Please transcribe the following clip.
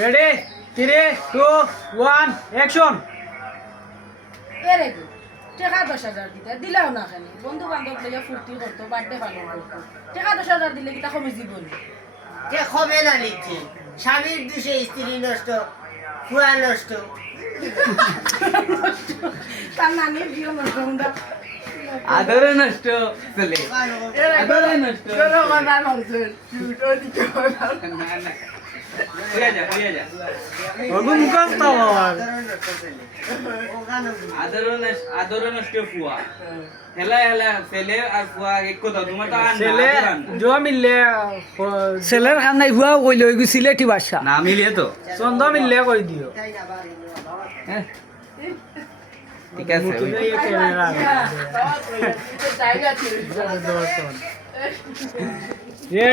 ready 3 2 1 action এরে গো টাকা 10,000 দিতে দিলাও না কেন বন্ধু বান্ধব লইয়া ফুর্তি করতো বার্থডে পালন করতো টাকা 10,000 দিলে কি তা কমে জীবন কে হবে না লিখছি স্বামীর দোষে স্ত্রী নষ্ট ফুয়া নষ্ট তার নানির বিয়ে নষ্ট হন্দা আদরে নষ্ট চলে আদরে নষ্ট তোর কথা নষ্ট তো দিতে না না ফিরে যা ওগুন মুখস্থ আমার আদরে নষ্ট ফুয়া হেলা হেলা ছেলে আর ফুয়া এক কথা তোমার তো আর ছেলে জো মিললে ছেলের খানাই হুয়াও কইল ওই সিলেটি ভাষা না মিলিয়ে তো চন্দ মিললে কই দিও হ্যাঁ ঠিক আছে ওই এই ক্যামেরা জায়গা ছিল রেডি